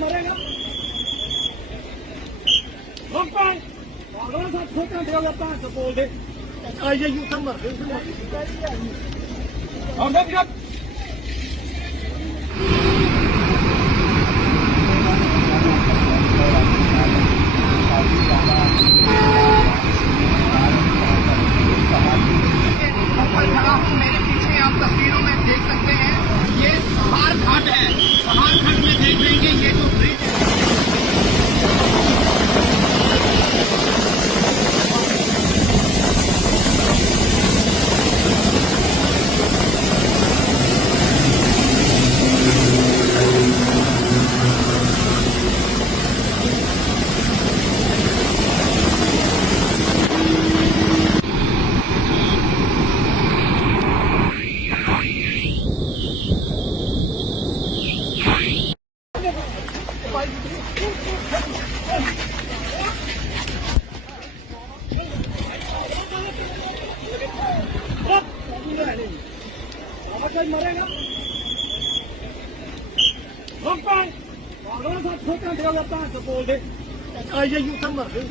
मरेगा घंटे हो गया बोल दे आइए यू सब मर गए मेरे पीछे आप तस्वीरों में देख सकते हैं ये सहार घाट है। सहार घाट में देख लेंगे ये जो ब्रिज मरेगा घंटे हो गया बोल दे आइए यू सब मर गए